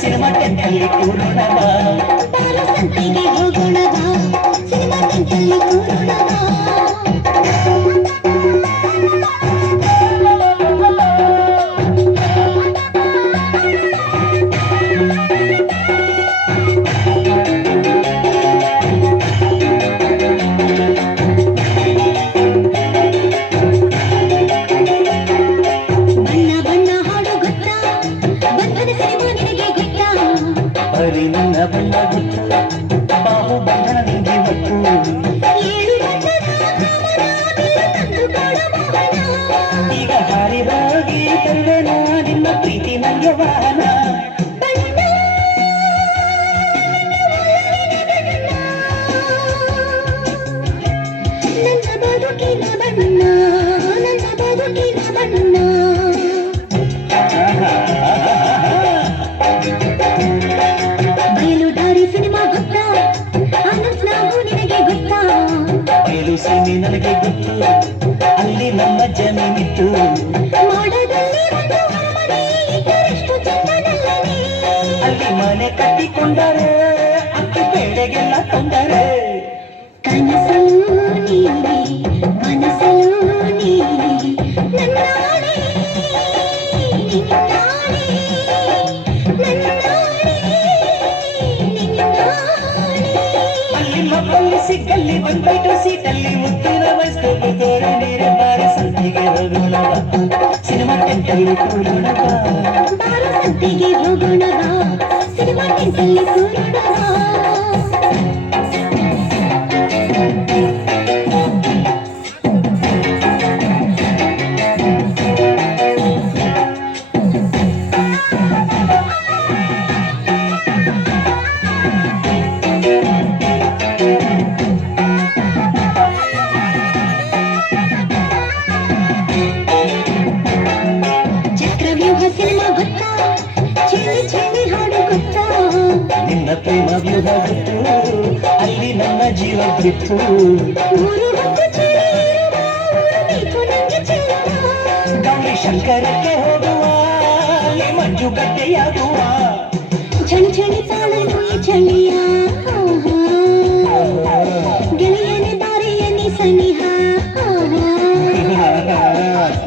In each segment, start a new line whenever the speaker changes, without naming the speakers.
Cinema ಸೀಮೆ ನನಗೆ ಗೊತ್ತು? ಅಲ್ಲಿ ನಮ್ಮ ಜಮೀನಿತ್ತು. ಅಲ್ಲಿ ಮನೆ ಕಟ್ಟಿಕೊಂಡರೆ ಅಕ್ಕ ಬೇಳೆಗೆಲ್ಲ ತೊಂದರೆ.
ಕನಸಲು
ಸಿಕ್ಕಲ್ಲಿ ಬಂದ್ಬಿಟ್ಟು ಸೀಟಲ್ಲಿ ಮುತ್ತಿನ ವಯಸ್ಸು ತೋರೆ ನೀರೆ ಬಾರ ಸಂತಿಗೆ ಹೋಗೋಣ ಬಾ. ಸಿನಿಮಾ ಟೆಂಟಲ್ಲಿ ಕೂರೋಣ ಬಾ.
ಬಾರೋ ಸಂತೆಗೆ ಹೋಗೋಣ ಬಾ ಸಿನಿಮಾ ಟೆಂಟಲ್ಲಿ ಕೂರೋಣ
ನಿನ್ನ ಪ್ರೇಮ ವ್ಯೂಹ ಗೊತ್ತು ಅಲ್ಲಿ ನನ್ನ ಜೀವ ಬಿತ್ತು
ಮೂರು ಹೊತ್ತು ಚಳಿ ಇರುವ ಊರು ಬೇಕು ನಂಗೆ ಚೆಲ್ಲುವ
ಗೌರಿ ಶಂಕರಕ್ಕೆ ಹೋಗುವ ಅಲ್ಲಿ ಮಂಜು ಗಡ್ಡೆಯಾಗುವ
ಚಳಿ ಚಳಿ ತಾಳಲು ಈ ಚಳಿಯ ಗೆಳೆಯನೆ ಬಾರೆಯ ನೀ ಸನಿಹ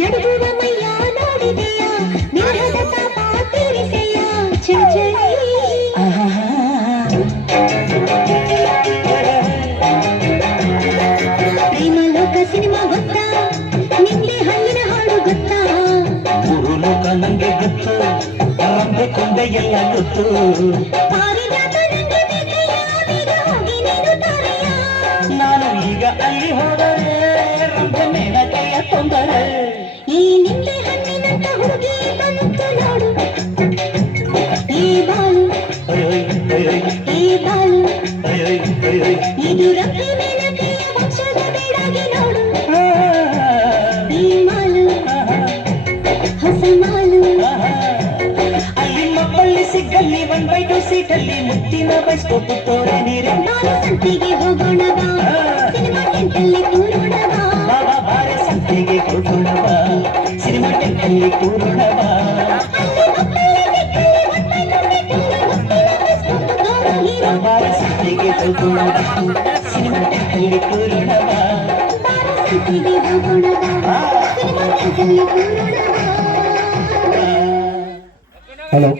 ನಡುಗುವ ಮೈಯ ನೋಡಿದೆಯ
ರಂಬೆ ಕೊಂಡೆ ಎಲ್ಲ ಗೊತ್ತು
ಪಾರಿಜಾತ ನಂಗೆ ಬೇಕೆಯ ಬೇಗ ಹೋಗಿ ನೀನು ತಾರೆಯ
ನಾನು ಈಗ ಅಲ್ಲಿ ಹೋದರೆ ರಂಬೆ ಮೇನ ಕೈಯ ತೊಂದರೆ
ಈ ನಿಂಬೆ ಹಣ್ಣಿನಂತ ಹುಡುಗಿ ಬಂತು ನೋಡು ಈ ಬಾಳು
ಅಯ್ಯೋಯ್, ಅಯ್ಯೋಯ್,
ಈ ಬಾಳು
ಅಯ್ಯೋಯ್, ಅಯ್ಯೋಯ್.
ಇದು ರಬ್ಬಿ
ಸೀಟಲ್ಲಿ ಮುತ್ತಿನ ಬೈಸ್ಕೊಟ್ಟು ತೋರೆ ನೀರೆ
ಬಾಳು ಸಂತೆಗೆ ಹೋಗೋಣ ಬಾ ಸಿನಿಮಾ ಟೆಂಟಲ್ಲಿ ಕೂರೋಣ ಬಾ
ಬಾಬಾ ಬಾರೆ ಸಂತೆಗೆ ಹೋಗೋಣ ಬಾ ಸಿನಿಮಾ ಟೆಂಟಲ್ಲಿ ಕೂರೋಣ ಬಾ ಬಾರೆ ಸಂತೆಗೆ ಹೋಗೋಣ ಬಾ ಸಿನಿಮಾ ಟೆಂಟಲ್ಲಿ ಕೂರೋಣ ಬಾ
ಸಂತೆಗೆ ಹೋಗೋಣ ಬಾ ಸಿನಿಮಾ ಟೆಂಟಲ್ಲಿ ಕೂರೋಣ ಬಾ
ಹಲೋ